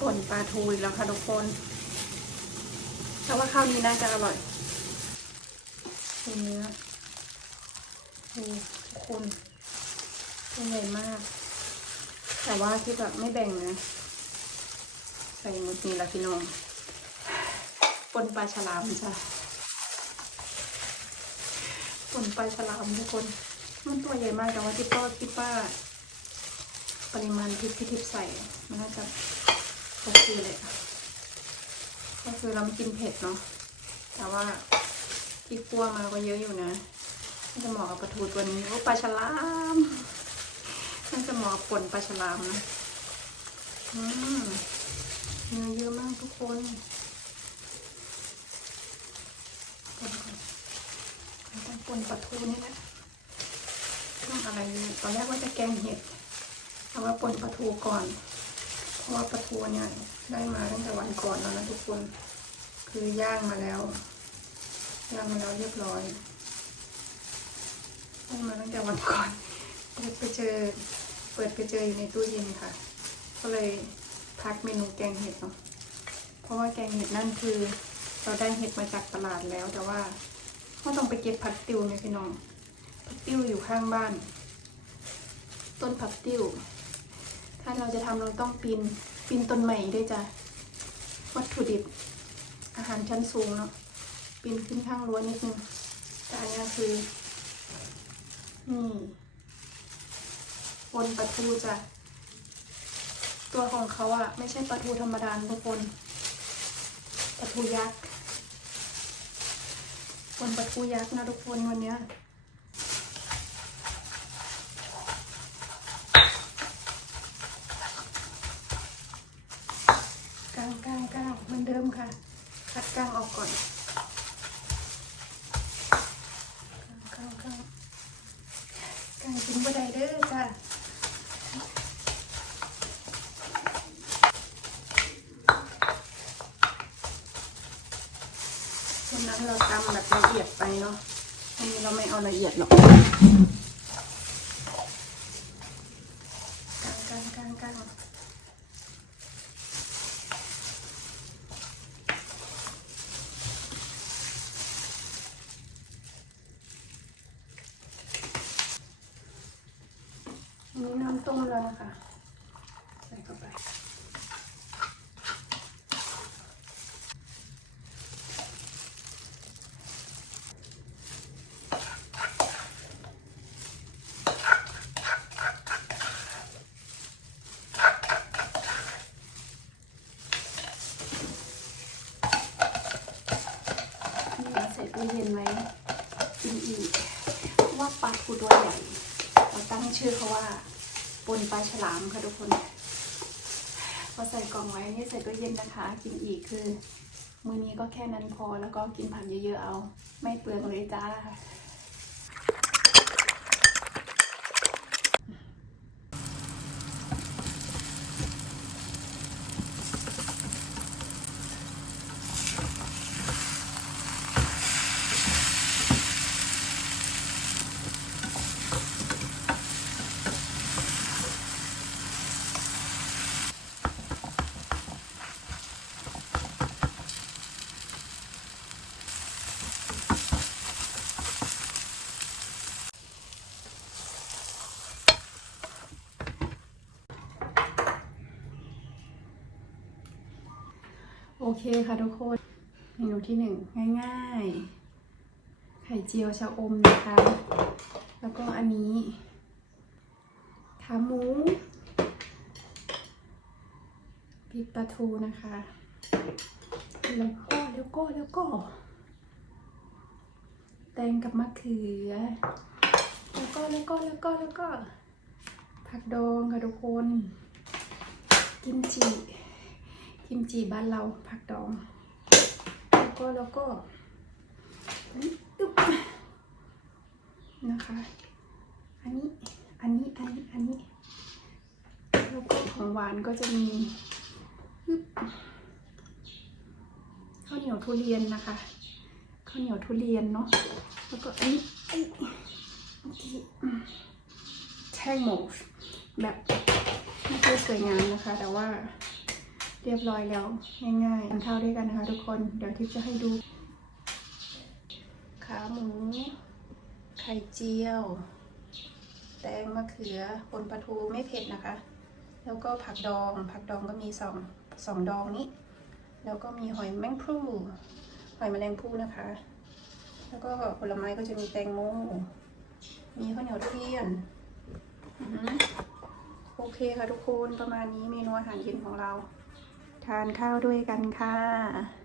ป่นปลาทูอีกแล้วค่ะทุกคนแต่ว่าข้าวนี้น่าจะอร่อยดูเนื้อดูทุกคนตัวใหญ่มาก แต่ว่าที่แบบไม่แบ่งนะใส่หมดนี่ละพี่น้องปนปลาฉลามจ้ะปนปลาฉลามทุกคน มันตัวใหญ่มากแต่ว่าที่ป้าที่ป้า ปริมาณพริกที่ทิพใส่ มันน่าจะ โอเคเลยอก็คือเราไม่กินเผ็ดเนาะแต่ว่าที่คั่วมาก็เยอะอยู่นะน่าจะเหมาะกับปลาทูตัวนี้โอ้ปลาฉลามน่าจะเหมาะป่นปลาฉลามนะอืมเนื้อเยอะมากทุกคนก่อนต้องปนปลาทูนี่แหละต้องอะไรตอนแรกว่าจะแกงเห็ดแต่ว่าปนปลาทูก่อน เพราะว่าปลาทูเนี่ยได้มาตั้งแต่วันก่อนแล้วนะทุกคน คือย่างมาแล้วย่างมาแล้วเรียบร้อยได้มาตั้งแต่วันก่อนเปิดไปเจอเปิดไปเจออยู่ในตู้เย็นค่ะ ก็เลยพักเมนูแกงเห็ดเนาะเพราะว่าแกงเห็ดนั่นคือ เราได้เห็ดมาจากตลาดแล้ว แต่ว่าก็ต้องไปเก็บผักติวเนี่ยพี่น้องผักติวอยู่ข้างบ้าน ต้นผักติวาเราจะทำเราต้องปีนปีนต้นใหม่ด้วยจ้ะวัตถุดิบ อาหารชั้นสูงเนาะปีนขึ้นข้างรั้วนิดนึงแต่อันนี้คือนี่บนปลาทูจ้ะตัวของเขาอะไม่ใช่ปลาทูธรรมดาทุกคนปลาทูยักษ์บนปลาทูยักษ์นะทุกคนวันเนี้ย กลางกลางกลางเหมือนเดิม ค่ะ คัดกลางออกก่อนกลางกลางกลางกินบ่ได้เด้อจ้ะวันนั้นเราตำแบบละเอียดไปเนาะวันนี้เราไม่เอาละเอียดหรอกกลางกลางกลางกลาง นนี้น้ำต้มแล้วนะคะ ใส่เข้าไป นี่เราใส่ตู้เย็นไว้กินอีกว่าปลาทูตัวใหญ่ เราตั้งชื่อเขาว่า ปนปลาฉลามค่ะทุกคนพอใส่กล่องไว้นี่ใส่ตู้เย็นนะคะ กินอีกคือ มือนี้ก็แค่นั้นพอแล้วก็กินผักเยอะๆเอา ไม่เปลืองเลยจ้า โอเคค่ะทุกคน เมนูที่หนึ่งง่ายๆ ไข่เจียวชะอมนะคะ แล้วก็อันนี้ขาหมูพริกปลาทูนะคะ แล้วก็แล้วก็แล้วก็ แตงกับมะเขือ แล้วก็แล้วก็แล้วก็แล้วก็ ผักดองค่ะทุกคน กิมจิ กิมจิบ้านเราผักดอง แล้วก็แล้วก็นะคะ อันนี้ อันนี้ อันนี้ อันนี้ แล้วก็ของหวานก็จะมีข้าวเหนียวทุเรียนนะคะ ข้าวเหนียวทุเรียนเนาะ แล้วก็อันนี้อันนี้แท่งหมูแบบไม่ค่อยสวยงามนะคะ แต่ว่า เรียบร้อยแล้วง่ายๆทานข้าวด้วยกันนะคะทุกคนเดี๋ยวทิพจะให้ดูขาหมู ไข่เจียว แตงมะเขือบนปลาทูไม่เผ็ดนะคะ แล้วก็ผักดอง ผักดองก็มีสองสองดองนี้ แล้วก็มีหอยแมงพรูหอยแมลงภู่นะคะ แล้วก็ผลไม้ก็จะมีแตงโม มีข้าวเหนียวทุเรียนโอเคค่ะทุกคนประมาณนี้เมนูอาหารเย็นของเรา ทานข้าวด้วยกันค่ะ